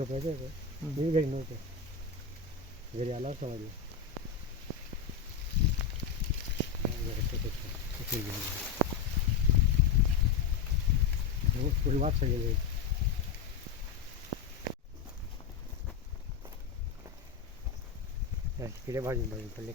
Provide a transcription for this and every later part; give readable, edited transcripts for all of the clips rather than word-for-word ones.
झोपायचं होतं मी घरी नव्हतं घरी आला समजलं पुढे वाच गेले किडे भाजून पडले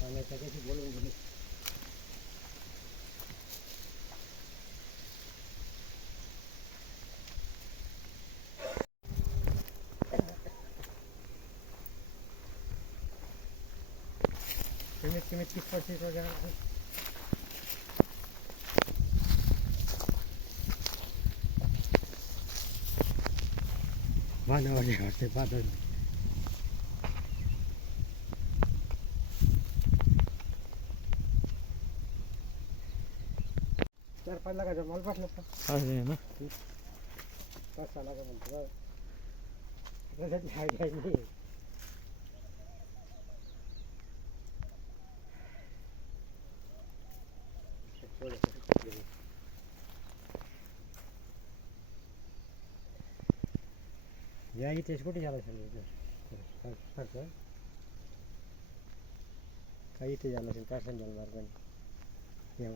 खाली त्याच्याशी बोलून गेले कमीत कमी 30% वगैरे मानवाने वाटते पाहतात 4-5 लाखाचा माल बसला असता आहे ना 5-6 लाख म्हणतो त्याच्यात काय नाही या इथेच कुठे झाला असेल खर्च काही इथे झालं असेल काय समजाल मार्गाने या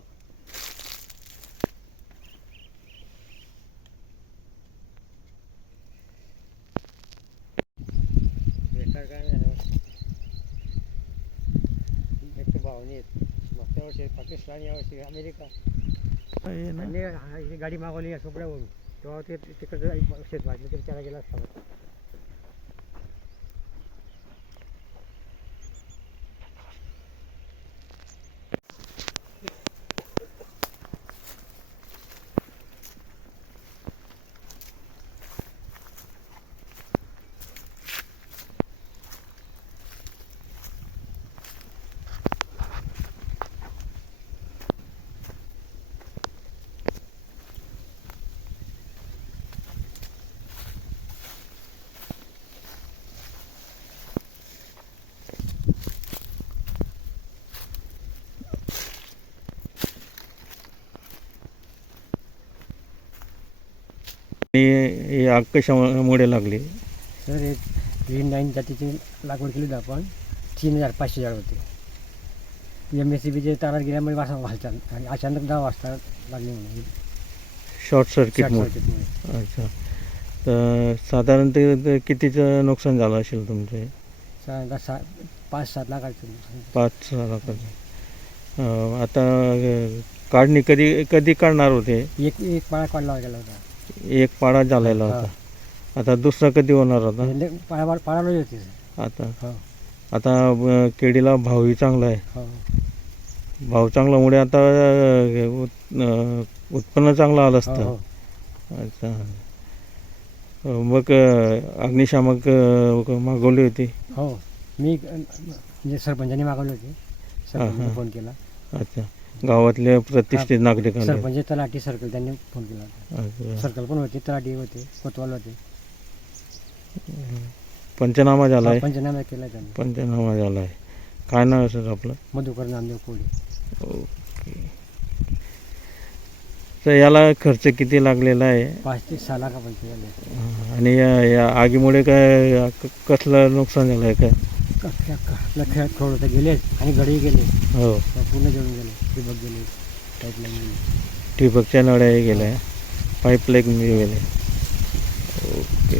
बेकार काय नाही एक तर भावने मागच्या वर्षी पाकिस्तान यावर्षी अमेरिका आणि गाडी मागवली या सोपड्यावरून तेव्हा ते तिकडं शेत वाटलं तरी त्याला गेला असता ही आग कशामुळे लागली सर एक ग्रीन 9 जातीची लागवड केली होती आपण 3500 झाड होते MSCBचे तारात गेल्यामुळे वासा व्हायचा आणि अचानक 10 वाजता लागली म्हणून शॉर्ट सर्किटमुळे अच्छा तर साधारणतः कितीचं नुकसान झालं असेल तुमचे 5-7 लाखाचं 5-6 लाखाचं आता काढणी कधी काढणार होते एक पाळा काढला गेला होता एक पाडा झालेला होता आता दुसरा कधी होणार होता पाळाला होती आता आता केळीला भावही चांगला आहे भाव चांगल्यामुळे आता उत्पन्न चांगलं आलं असतं अच्छा मग अग्निशामक मागवली होती हो मी म्हणजे सरपंचाने मागवली होती सरपंचाने फोन केला अच्छा गावातल्या प्रतिष्ठित नागरिकांना सरपंच तलाठी सर्कल त्यांनी फोन केला होता सर्कल पण होते तलाठी होते कोतवाल होते पंचनामा झाला आहे पंचनामा केला त्यांनी पंचनामा झाला आहे काय नाव आहे सर आपलं मधुकर नामदेव कोळी ओके तर याला खर्च किती लागलेला आहे 5 ते 6 लाखापर्यंत झाले आणि या आगीमुळे काय कसलं नुकसान झालं आहे काय थोडं तर गेले आणि गडी गेले हो पूर्ण जळून गेले ठिबक गेले पाईपलाईन गेली ठिबकच्या नळ्याही गेल्या पाईपलाईन गेले ओके